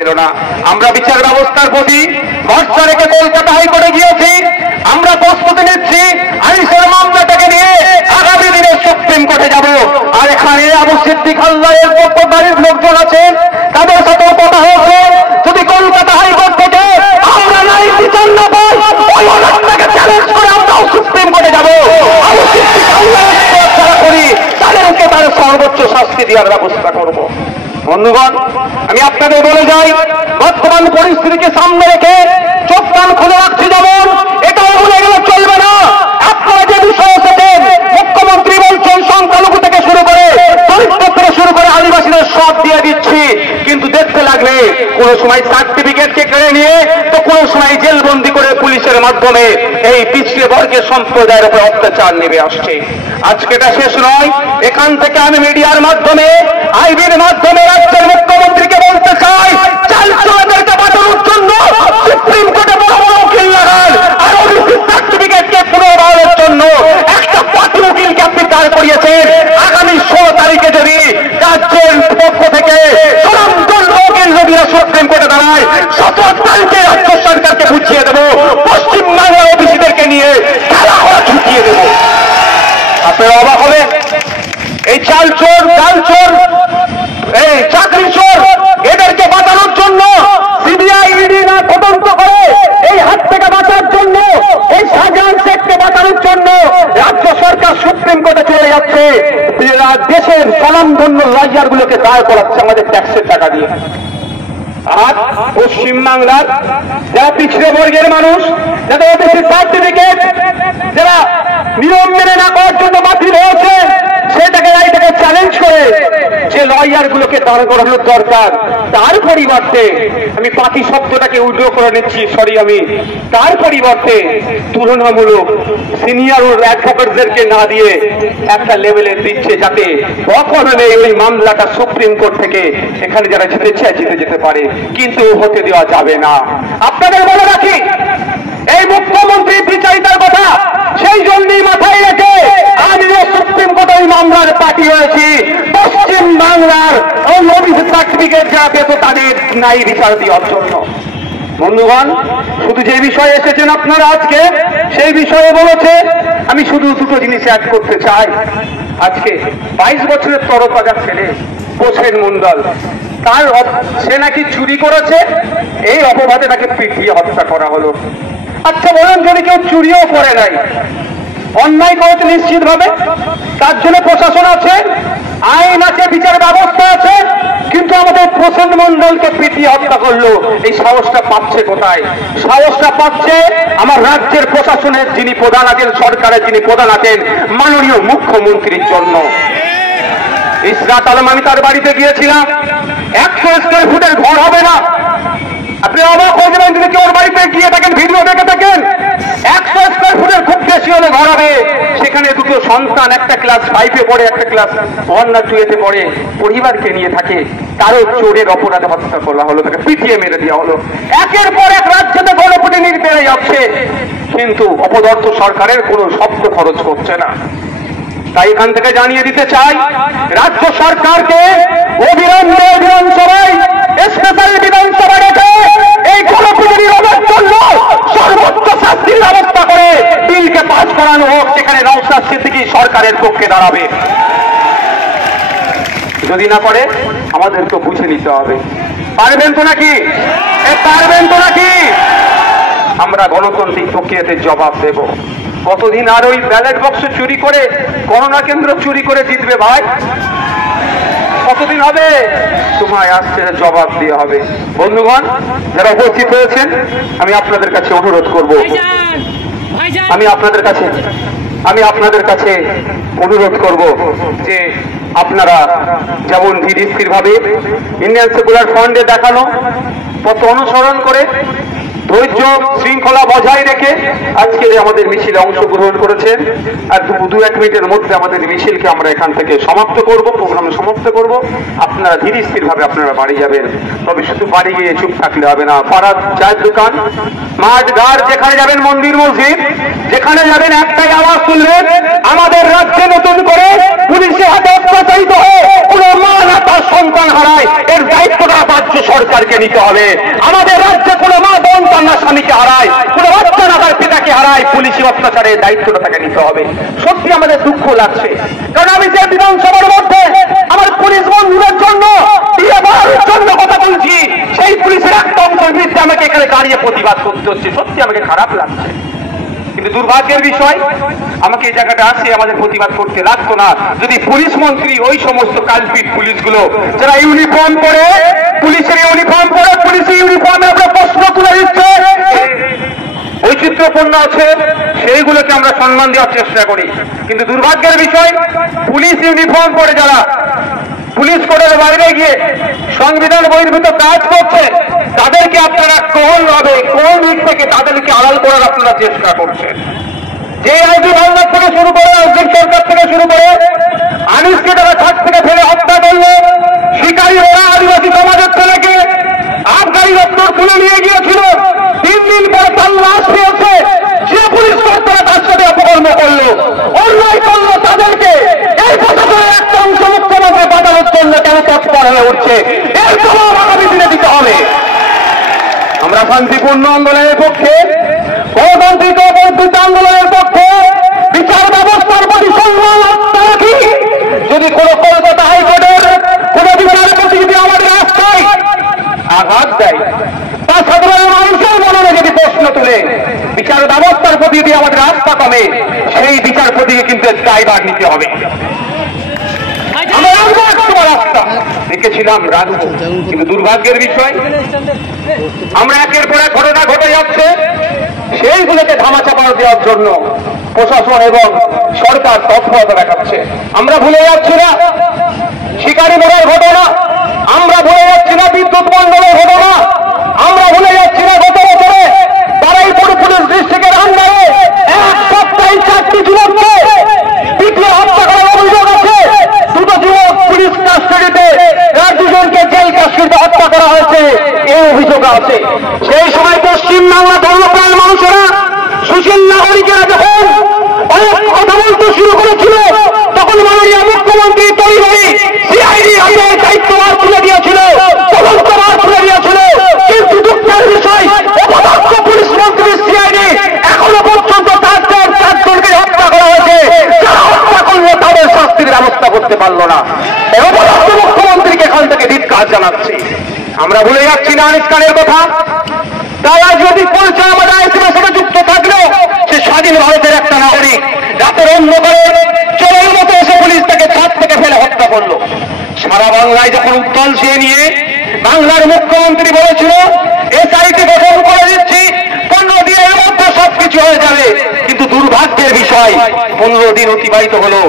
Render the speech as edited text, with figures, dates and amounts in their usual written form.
ছিল না। আমরা বিচার ব্যবস্থার প্রতি ভরসা রেখে কলকাতা হাইকোর্টে গিয়েছি। আমরা প্রস্তুতি নিচ্ছি আইনের মামলাটাকে নিয়ে আগামী দিনে সুপ্রিম কোর্টে যাব। আর এখানে আবু সিদ্দিক আল্লাহের পক্ষধারীর লোকজন আছেন, তাদের সাথেও কথা হয়েছে, যদি কলকাতা হাইকোর্ট থেকে আমরা নাই বিচার না পাই, ওই অর্ডারটাকে চ্যালেঞ্জ করে আমরাও সুপ্রিম কোর্টে যাব। আবু সিদ্দিক আল্লাহের ছাড়া করি তাদেরকে তার সর্বোচ্চ শাস্তি দেওয়ার ব্যবস্থা করব। বন্ধুগণ, আমি আপনাদের বলে যাই, বর্তমান পরিস্থিতিকে সামনে রেখে চোখ কান খুলে রাখছি, যেমন এটাও ভুলে গেলে চলবে না। আপনারা যে বিষয় এসেছেন, মুখ্যমন্ত্রী বলছেন সংখ্যালঘু থেকে শুরু করে দরিদ্র থেকে শুরু করে আদিবাসীদের সব দিয়ে দিচ্ছি, কিন্তু দেখতে লাগলে কোন সময় সার্টিফিকেটকে কেড়ে নিয়ে তো কোন সময় জেলবন্দি করে পুলিশের মাধ্যমে এই পিছিয়ে বর্গের সম্প্রদায়ের উপর অত্যাচার নেমে আসছে। আজকে এটা শেষ নয়, এখান থেকে আমি মিডিয়ার মাধ্যমে, আইবির মাধ্যমে রাজ্যের মুখ্যমন্ত্রীকে বলতে চাই, চাল চোরাদেরকে বাঁচানোর জন্য সুপ্রিম কোর্টে বড় বড় উকিল লাগান, আর ওবিসি সার্টিফিকেটকে পুনর্বহালের জন্য একটা পাতি উকিলকে আপনি দাঁড় করিয়েছেন। আগামী 16 তারিখে যদি রাজ্যের পক্ষ থেকে স্বনামধন্য উকিল রবিরা সুপ্রিম কোর্টে দাঁড়ায়, 17 তারিখে রাজ্য সরকারকে বুঝিয়ে দেব পশ্চিমবাংলার ওবিসিদেরকে নিয়ে খেলা করা ছুটিয়ে দেব। আপনারা অবাক হবে, এই চাল চোর, ডাল চোর, এই চাকরি চোর, এদেরকে বাঁচানোর জন্য সিবিআই ইডি না তদন্ত করে এই হাত থেকে বাঁচার জন্য, এই শাহজাহান শেখকে বাঁচানোর জন্য রাজ্য সরকার সুপ্রিম কোর্টে চলে যাচ্ছে। দেশের স্বনামধন্য লয়ার গুলোকে দাঁড় করাচ্ছে আমাদের ট্যাক্সের টাকা দিয়ে। আর পশ্চিমবাংলার যারা পিছিয়ে বর্গের মানুষ, যাদের ওবিসি সার্টিফিকেট যারা নিয়ম মেনে না করার জন্য বাতিল হয়েছে, সেটাকে রাইটাকে চ্যালেঞ্জ করে যে লয়ার গুলোকে দাঁড় করানোর দরকার, তার পরিবর্তে আমি পাতি শব্দটাকে উইথড্র করে নিচ্ছি, আমি তার পরিবর্তে তুলনামূলক সিনিয়র অ্যাডভোকেটদেরকে না দিয়ে একটা লেভেলে দিচ্ছে, যাতে অকারণে ওই মামলাটা সুপ্রিম কোর্ট থেকে এখানে যারা জিতে চায় জিতে যেতে পারে, কিন্তু হতে দেওয়া যাবে না। আপনাদের বলে রাখি, এই মুখ্যমন্ত্রী বিচারিতার কথা সেই জন্যই মাথায় রেখে আজ সুপ্রিম কোর্টে ওই মামলার পার্টি হয়েছি। পশ্চিম বাংলার ওই ওবিসি সার্টিফিকেট যারা পেত তাদের নাই বিচার দেওয়ার জন্য। বন্ধুগণ, শুধু যে বিষয়ে এসেছেন আপনারা আজকে, সেই বিষয়ে বলেছে, আমি শুধু দুটো জিনিস অ্যাড করতে চাই। আজকে 22 বছরের তরতাজা ছেলে হোসেন মন্ডল, তার সে নাকি চুরি করেছে, এই অপবাদে তাকে পিটিয়ে হত্যা করা হলো। আচ্ছা বলুন, যদি কেউ চুরিও করে নাই, অন্যায় করেছে নিশ্চিত ভাবে, তার জন্য প্রশাসন আছে, আইন আছে, বিচার ব্যবস্থা আছে, কিন্তু আমাদের হোসেন মন্ডলকে পিটিয়ে হত্যা করলো, এই সাহসটা পাচ্ছে কোথায়? সাহসটা পাচ্ছে আমার রাজ্যের প্রশাসনের যিনি প্রধান আছেন, সরকারের যিনি প্রধান আছেন, মাননীয় মুখ্যমন্ত্রীর জন্য। ইসরাত আলম, আমি তার বাড়িতে গিয়েছিলাম, 100 স্কয়ার ফুটের ঘর হবে না। আপনি অবাক হয়ে যাবেন যদি কেউ বাড়িতে গিয়ে থাকেন, ভিডিও দেখে থাকেন। 100 স্কয়ার ফুটের খুব বেশি হলে ঘর হবে, সেখানে দুটো সন্তান, একটা ক্লাস 5-এ পড়ে, একটা ক্লাস 1 না 2-তে পড়ে, পরিবারকে নিয়ে থাকে, তারও চোরের অপরাধে হত্যা করা হলো, তাকে পিটিয়ে মেরে দেওয়া হলো। একের পর এক রাজ্যতে গণপিটুনি বেড়ে যাচ্ছে, কিন্তু অপদার্থ সরকারের কোনো শব্দ খরচ করছে না। তাই এখান থেকে জানিয়ে দিতে চাই, রাজ্য সরকারকে অবিলম্বে বিধানসভায় স্পেশাল বিধানসভা রেখে এই গণপিটুনি রোধের জন্য সর্বোচ্চ শাস্তির ব্যবস্থা করে বিলকে পাস করানো হোক, সেখানে নওশাদ সিদ্দিকী সরকারের পক্ষে দাঁড়াবে। যদি না করে আমাদেরকে বুঝে নিতে হবে। পারবেন তো নাকি? পারবেন তো নাকি? আমরা গণতান্ত্রিক প্রক্রিয়াতে জবাব দেব। কতদিন আর ওই ব্যালট বক্স চুরি করে, গণনা কেন্দ্র চুরি করে জিতবে ভাই? কতদিন হবে? সময় আসছে, জবাব দিয়ে হবে। বন্ধুগণ, যারা উপস্থিত হয়েছেন, আমি আপনাদের কাছে অনুরোধ করব, আমি আপনাদের কাছে অনুরোধ করব যে আপনারা যেমন ধীরস্থির ভাবে ইন্ডিয়ান সেকুলার ফ্রন্টে দেখানো পথ অনুসরণ করে ধৈর্য শৃঙ্খলা বজায় রেখে আজকের আমাদের মিছিলে অংশগ্রহণ করেছেন। আর 2-1 মিনিটের মধ্যে আমাদের মিছিলকে আমরা এখান থেকে সমাপ্ত করব, প্রোগ্রাম সমাপ্ত করব। আপনারা ধীরে স্থির ভাবে আপনারা বাড়ি যাবেন। তবে শুধু বাড়ি গিয়ে চুপ থাকলে হবে না। পাড়ার চায়ের দোকান, মাঠ ঘাট, যেখানে যাবেন, মন্দির মসজিদ, যেখানে যাবেন একটাই আওয়াজ তুলবেন, আমাদের রাজ্যে নতুন করে পুলিশের হাতে অত্যাচারিত হয়ে কোনো মা না তার সন্তান হারায়, এর দায়িত্বটা রাজ্য সরকারকে নিতে হবে। আমাদের রাজ্যে কোনো মা বোন তার না স্বামীকে হারায়, কোনো বাচ্চা না তার পিতাকে হারায়, পুলিশি অত্যাচারের দায়িত্বটা তাকে নিতে হবে। সত্যি আমাদের দুঃখ লাগছে, কারণ আমি যে বিধানসভার মধ্যে আমার পুলিশ বন্ধুদের জন্য জন্য কথা বলছি, সেই পুলিশের একটা অংশের বিরুদ্ধে আমাকে এখানে দাঁড়িয়ে প্রতিবাদ করতে হচ্ছে। সত্যি আমাকে খারাপ লাগছে, কিন্তু দুর্ভাগ্যের বিষয় আমাকে এই জায়গাটা আসে আমাদের প্রতিবাদ করতে লাগতো না যদি পুলিশ মন্ত্রী ওই সমস্ত কালপিট পুলিশগুলো যারা ইউনিফর্ম পরে, পুলিশের ইউনিফর্ম পরে, পুলিশের ইউনিফর্মে আমরা প্রশ্ন তুলে দিচ্ছে, বৈচিত্র্যপূর্ণ আছে, সেইগুলোকে আমরা সম্মান দেওয়ার চেষ্টা করি। কিন্তু দুর্ভাগ্যের বিষয় পুলিশ ইউনিফর্ম পরে যারা পুলিশ কোডের বাইরে গিয়ে সংবিধান বহির্ভূত কাজ করছে, তাদেরকে আপনারা কোন ভাবে কোন দিক থেকে তাদেরকে আড়াল করার আপনারা চেষ্টা করছেন। যে আইডি বাংলার থেকে শুরু করে, রাজ্যের সরকার থেকে শুরু করে, আনিসকে তারা ছাদ থেকে ফেলে হত্যা করলো, শিকারী ওরা আদিবাসী সমাজের ছেলেকে আবগারি দপ্তর খুলে নিয়ে গিয়েছিল, 3 দিন পরে তার লাশ পেয়েছে, যে পুলিশ কর্তারা তার সাথে অপকর্ম করলো, অন্যায় করলো, তাদেরকে এই প্রশাসনের একটা অংশ মুখ্যমন্ত্রী বাঁচানোর জন্য কেন তৎপর হয়ে উঠছে, এর জবাব আগামী দিনে দিতে হবে। আমরা শান্তিপূর্ণ আন্দোলনের পক্ষে, গণতান্ত্রিক বর্ধিত আন্দোলনের পক্ষে, বিচার ব্যবস্থার প্রতি সম্মান রাখি। যদি কোন কলকাতা হাইকোর্টের কোন বিচারপতি যদি আমাদের রাস্তায় আঘাত দেয় বা সাধারণ মানুষের মনে যদি প্রশ্ন তুলে বিচার ব্যবস্থার প্রতি যদি আমাদের আস্থা কমে, সেই বিচারপতিকে কিন্তু দায়ভার নিতে হবে। দেখেছিলাম রাজু, কিন্তু দুর্ভাগ্যের বিষয় আমরা একের পর এক ঘটনা ঘটে যাচ্ছে, সেইগুলোকে ধামাচাপা দেওয়ার জন্য প্রশাসন এবং সরকার তৎপরতা দেখাচ্ছে। আমরা ভুলে যাচ্ছি না শিকারী মোড়ের ঘটনা, আমরা ভুলে যাচ্ছি না বিদ্যুৎ মন্ডলের ঘটনা, আমরা ভুলে যাচ্ছি না গত বছরে বারুইপুর পুলিশ ডিস্ট্রিক্টের আন্ডারে 1 সপ্তাহে 4টি যুবককে পিটিয়ে হত্যা করার অভিযোগ আছে। 2টো যুবক পুলিশ কাস্টডিতে, 2জনকে জেল কাস্টডিতে হত্যা করা হয়েছে, এই অভিযোগ আছে। সেই সময় পশ্চিমবাংলা ধর্মপ্রাণ মানুষেরা, সুশীল নাগরিকেরা যখন অনেক কথা বলতে শুরু করেছিল, তখন মাননীয় মুখ্যমন্ত্রী তৈরি সিআইডি হাতে দায়িত্বভার তুলে দিয়েছিল, তদন্তভার তুলে দিয়েছিল। কিন্তু দুঃখের বিষয় অপদস্থ পুলিশ মন্ত্রী সিআইডি এখনো পর্যন্ত 4জনকে হত্যা করা হয়েছে, যারা হত্যা করলো তাদের শাস্তির ব্যবস্থা করতে পারলো না। অপদস্থ মুখ্যমন্ত্রীকে এখান থেকে ধিক্কার জানাচ্ছি। আমরা ভুলে যাচ্ছি না আনিস খানের কথা, তারা যদি পরিচয় আমাদের আইসির সাথে যুক্ত থাকলেও সে স্বাধীন ভারতের একটা নাগরিক, রাতের অন্ধকারে চোরের মতো এসে পুলিশ তাকে ছাদ থেকে ফেলে হত্যা করলো। সারা বাংলায় যখন উত্তাল সে নিয়ে বাংলার মুখ্যমন্ত্রী বলেছিল এসআইটি গঠন করে দিচ্ছি, 15 দিনের মধ্যে সবকিছু হয়ে যাবে, কিন্তু দুর্ভাগ্যের বিষয় 15 দিন অতিবাহিত হলো।